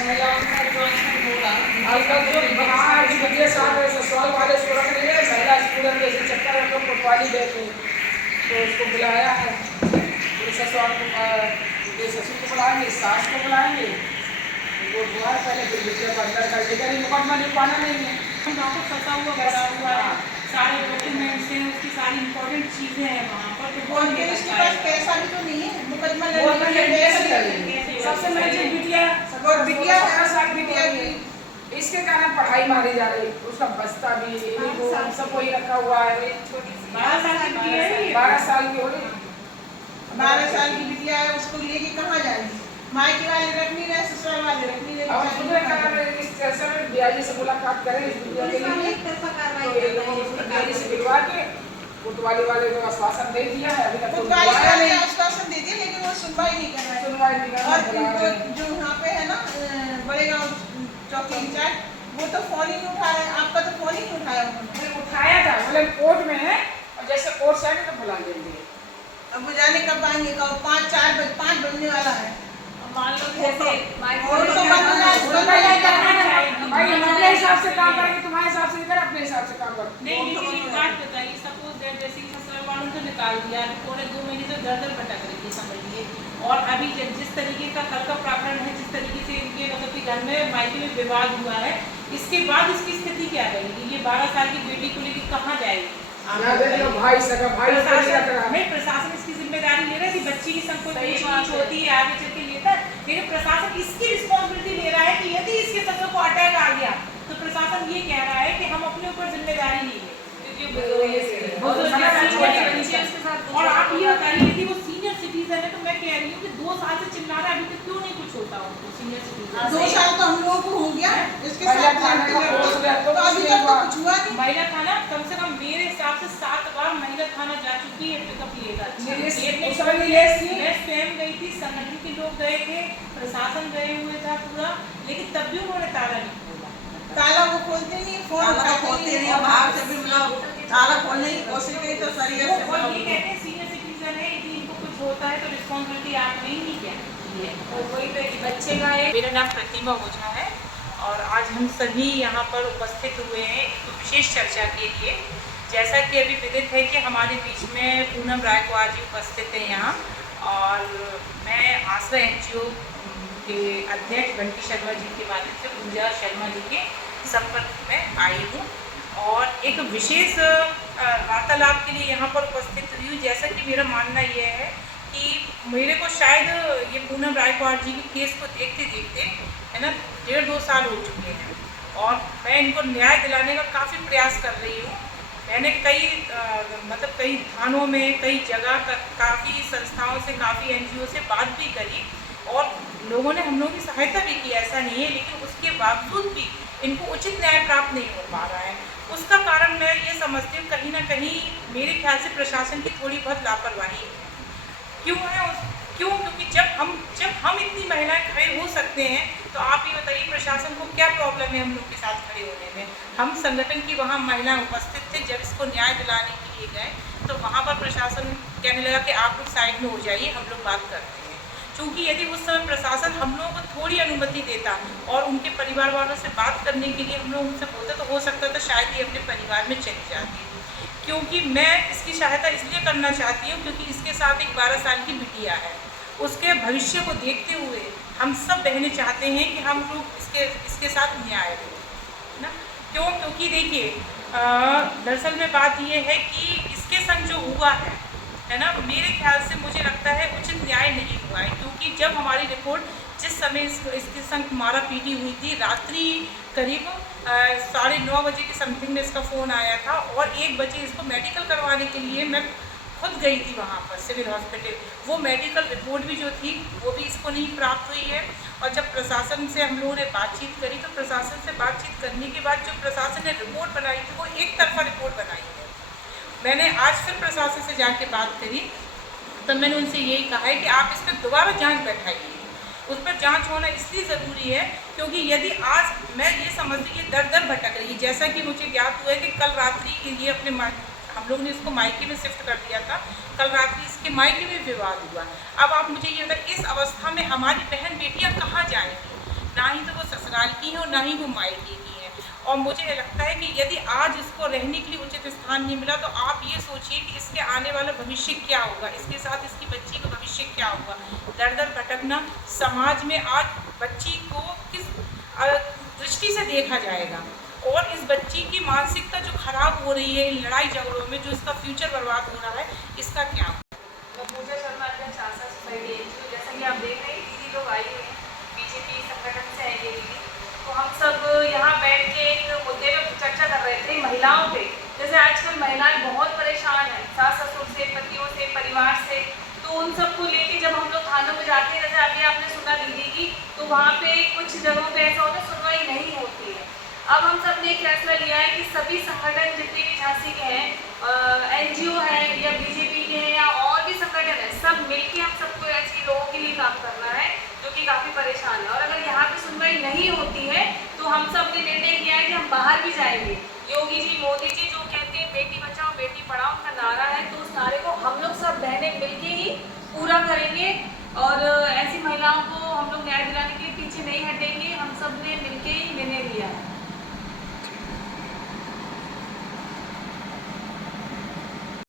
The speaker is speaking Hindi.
महिलाओं का एडवांसमेंट हो रहा है। आजकल जो वहाँ विद्या साथ ससुराल वाले इसको रख नहीं है, महिला स्टूडेंट जैसे चक्कर में लोग कोतवाली देते तो उसको बुलाया है, पूरे ससुराल को ससुर को बुलाएंगे, सास को बुलाएंगे, वो हुआ है पहले फिर विद्या को अंदर कर देगा, मुकदमा नहीं पाना नहीं है। वहाँ पर फंसा हुआ पड़ा हुआ है, सारे डॉक्यूमेंट्स हैं, उसकी सारी इम्पोर्टेंट चीज़ें हैं वहाँ पर, तो और फिर इसके पास पैसा भी तो नहीं है मुकदमा वो लड़ने के लिए। सबसे मेरी बिटिया और बिटिया बिटिया की इसके कारण पढ़ाई मारी जा रही, उसका बस्ता भी वो सब वही रखा हुआ है। 12 साल की बिटिया है ये। 12 साल की हो गई, 12 साल की बिटिया है, उसको लेके कहाँ जाएगी? मायके वाले रख नहीं रहे, ससुराल वाले रख नहीं और सुबह रहे। कहा इस कैसे में ब्याजी से मुलाकात करें इस बिटिया के लिए, तो ये लोगों को ब्याजी से मिलवा के कोतवाली वाले को आश्वासन दे दिया है, अभी तक तो कोतवाली वाले आश्वासन दे दिए लेकिन वो सुनवाई नहीं कर रहे। सुनवाई नहीं कर और रहे। इनको जो यहाँ पे है ना बड़े गाँव चौकी इंचार्ज, वो तो फोन ही नहीं उठा रहे, आपका तो फोन ही नहीं उठाया उन्होंने। मैंने उठाया था, बोले कोर्ट में है और जैसे कोर्ट से आएंगे तो बुला देंगे। अब वो जाने कब आएंगे, कब 5 बजने वाला है। मान लो जैसे और तो बनना भाई हम अपने हिसाब से काम करेंगे, तुम्हारे हिसाब से इधर अपने हिसाब से काम करो। नहीं, लेकिन एक बात बताइए, सपोज दैट जैसे कि ससुराल वालों को निकाल दिया, अभी पौने 2 महीने से दर भटक रही है, समझिए। और अभी जिस तरीके का कल का प्रकरण है, जिस तरीके से इनके मतलब कि घर में मायके में विवाद हुआ है, इसके बाद इसकी स्थिति क्या रहेगी? ये 12 साल की बेटी को लेकर कहाँ जाएगी? भाई सका भाई नहीं, प्रशासन इसकी जिम्मेदारी ले रहा है कि बच्ची की संग कोई चीज होती है आगे चल के लेता है, लेकिन प्रशासन इसकी रिस्पॉन्सिबिलिटी ले रहा है कि यदि इसके ससुर को अटैक आ गया तो प्रशासन ये कह रहा है कि हम अपने ऊपर जिम्मेदारी नहीं लें। और आप ये बताइए कि वो सीनियर सिटीजन है, तो मैं कह रही हूँ कि 2 साल से चिल्ला रहा है, अभी तक क्यों नहीं कुछ होता उनको? सीनियर सिटीजन 2 साल तो हम लोगों को हो गया, इसके साथ तो अभी तक तो कुछ हुआ नहीं। महिला थाना कम से कम मेरे हिसाब से 7 बार महिला थाना जा चुकी है पिकअप लेकर। मैं स्वयं गई थी, संगठन के लोग गए थे, प्रशासन गए हुए था पूरा, लेकिन तब भी उन्होंने ताला नहीं खोला। ताला वो खोलते नहीं, फोन खोलते नहीं, बाहर से भी मतलब ताला खोलने की कोशिश की तो शरीर से और ये कहते हैं सीनियर सिटीजन है, यदि इनको कुछ होता है तो रिस्पॉन्सिबिलिटी आप नहीं क्या है। और वही तो बच्चे का है। मेरा नाम प्रतिमा ओझा है और आज हम सभी यहाँ पर उपस्थित हुए हैं एक विशेष चर्चा के लिए। जैसा कि अभी विदित है कि हमारे बीच में पूनम रायकवार जी उपस्थित हैं यहाँ, और मैं आश्रय NGO के अध्यक्ष बंटी शर्मा जी के माध्यम से पूजा शर्मा जी के संपर्क में आई हूँ और एक विशेष वार्तालाप के लिए यहाँ पर उपस्थित हुई हूँ। जैसा कि मेरा मानना यह है कि मेरे को शायद ये पूनम रायकवार जी के केस को देखते देखते है ना 1.5-2 साल हो चुके हैं और मैं इनको न्याय दिलाने का काफ़ी प्रयास कर रही हूँ। मैंने कई थानों में, कई जगह काफ़ी संस्थाओं से, काफ़ी NGO से बात भी करी और लोगों ने हम लोगों की सहायता भी की, ऐसा नहीं है, लेकिन उसके बावजूद भी इनको उचित न्याय प्राप्त नहीं हो पा रहा है। उसका कारण मैं ये समझती हूँ कहीं ना कहीं मेरे ख्याल से प्रशासन की थोड़ी बहुत लापरवाही है। क्यों है? क्योंकि जब हम इतनी महिलाएं खड़े हो सकते हैं तो आप ये बताइए प्रशासन को क्या प्रॉब्लम है हम लोग के साथ खड़े होने में? हम संगठन की वहाँ महिलाएं उपस्थित थे, जब इसको न्याय दिलाने के लिए गए तो वहाँ पर प्रशासन कहने लगा कि आप लोग साइड में हो जाइए, हम लोग बात करते हैं। क्योंकि यदि उस समय प्रशासन हम लोगों को थोड़ी अनुमति देता और उनके परिवार वालों से बात करने के लिए हम लोग उनसे बोलते तो हो सकता था शायद ये अपने परिवार में चली जाती। क्योंकि मैं इसकी सहायता इसलिए करना चाहती हूँ क्योंकि इसके साथ एक 12 साल की बिटिया है, उसके भविष्य को देखते हुए हम सब बहनें चाहते हैं कि हम लोग इसके साथ न्याय हो ना। क्योंकि देखिए दरअसल में बात ये है कि इसके संग जो हुआ है ना, मेरे ख्याल से मुझे लगता है उचित न्याय नहीं हुआ है। क्योंकि जब हमारी रिपोर्ट जिस समय इसके संग मारा पीटी हुई थी, रात्रि करीब 9:30 बजे के समथिंग में इसका फ़ोन आया था और 1 बजे इसको मेडिकल करवाने के लिए मैं खुद गई थी वहाँ पर सिविल हॉस्पिटल। वो मेडिकल रिपोर्ट भी जो थी वो भी इसको नहीं प्राप्त हुई है। और जब प्रशासन से हम लोगों ने बातचीत करी तो प्रशासन से बातचीत करने के बाद जो प्रशासन ने रिपोर्ट बनाई थी वो एक तरफा रिपोर्ट बनाई है। मैंने आज फिर प्रशासन से जाके बात करी तो मैंने उनसे यही कहा है कि आप इस पर दोबारा जाँच बैठाइए। उस पर जाँच होना इसलिए ज़रूरी है क्योंकि यदि आज मैं ये समझती ये दर भटक रही है। जैसा कि मुझे ज्ञात हुआ है कि कल रात्रि ये अपने हम लोग ने इसको मायके में शिफ्ट कर दिया था, कल रात्रि इसके मायके में विवाद हुआ। अब आप मुझे ये बताइए इस अवस्था में हमारी बहन बेटियां कहाँ जाएंगी? ना ही तो वो ना ही वो मायके की है। और मुझे लगता है कि यदि आज इसको रहने के लिए उचित स्थान नहीं मिला तो आप ये सोचिए कि इसके आने वाला भविष्य क्या होगा, इसके साथ इसकी बच्ची का भविष्य क्या होगा। दर दर भटकना, समाज में आज बच्ची को किस दृष्टि से देखा जाएगा और इस बच्ची की मानसिकता जो खराब हो रही है इन लड़ाई झगड़ों में, जो इसका फ्यूचर बर्बाद हो रहा है, इसका क्या? मैं पूजा शर्मा अध्यक्ष आशा सोसाइटी एनजीओ। जैसा कि आप देख रहे हैं दीदी लोग आई हुई हैं, बीजेपी संगठन से आएंगे दीदी। तो हम सब यहाँ बैठ के एक मुद्दे पर चर्चा कर रहे थे, महिलाओं पे। जैसे आजकल महिलाएं बहुत परेशान हैं सास ससुर से, पतियों से, परिवार से। तो उन सबको लेके जब हम लोग थानों में जाते हैं, जैसे अभी आपने सुना दीदी की, तो वहाँ पे कुछ जगहों पे ऐसा होता है सुनवाई नहीं होती है। अब हम सब ने एक फैसला लिया है कि सभी संगठन जितने भी झांसी के हैं, एनजीओ हैं या बीजेपी के हैं या और भी संगठन हैं, सब मिलके हम सबको ऐसे लोगों के लिए काम करना है जो कि काफ़ी परेशान है। और अगर यहाँ पे सुनवाई नहीं होती है तो हम सब ने निर्णय किया है कि हम बाहर भी जाएंगे। योगी जी, मोदी जी जो कहते हैं बेटी बचाओ बेटी पढ़ाओ, उनका नारा है, तो उस नारे को हम लोग सब बहनें मिलके ही पूरा करेंगे और ऐसी महिलाओं को हम लोग न्याय दिलाने के लिए पीछे नहीं हटेंगे। हम सब ने मिलके